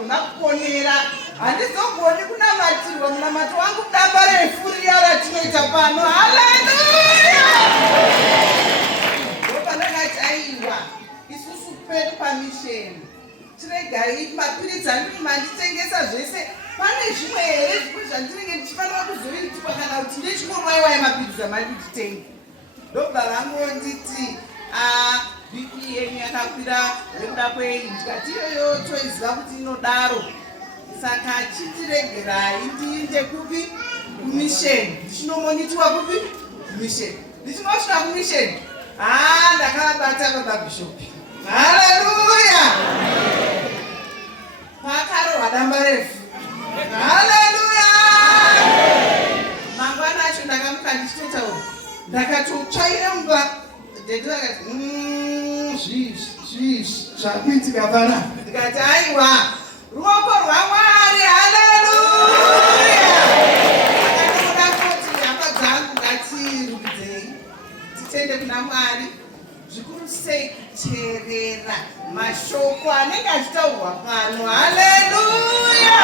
Unakuponera handizogoni kunamatirwa munamato wangu damba refu riya ratinoita pano. Haleluya! Ndopandakati aiwa isusu pedu pamisheni tiregai mapiritsi andiri manditengesa zvese. Pane zvimwe here zvimwe zvandinenge ndichifanira kuzoitwa kana kuti ndechingomwaiwai mapiritsi amari kutitenga. Ndobva vangonditi bp yenyu yakakwira nekuda kwei, ndikati iyoyo toiziva kuti inodaro, saka chitiregerai ndiinde kupi? Kumisheni. Ndichinomonitiwa kupi? Kumisheni. Ndichinosvika kumisheni, ndakavabata baba bishopi. Haleluya! Pakarohwa damba refu. Haleluya! Mangwana acho ndakamuka ndichitotaura, ndakatotsvaira mumba. Dedi vakati zvakuitika pana. Ndikati aiwa ruoko rwaMwari. Haleluya! Akatoda kuti hama dzangu ngatirumbidze titende kuna Mwari, zvikuru sei kuteerera mashoko anenge achitaurwa pano. Haleluya!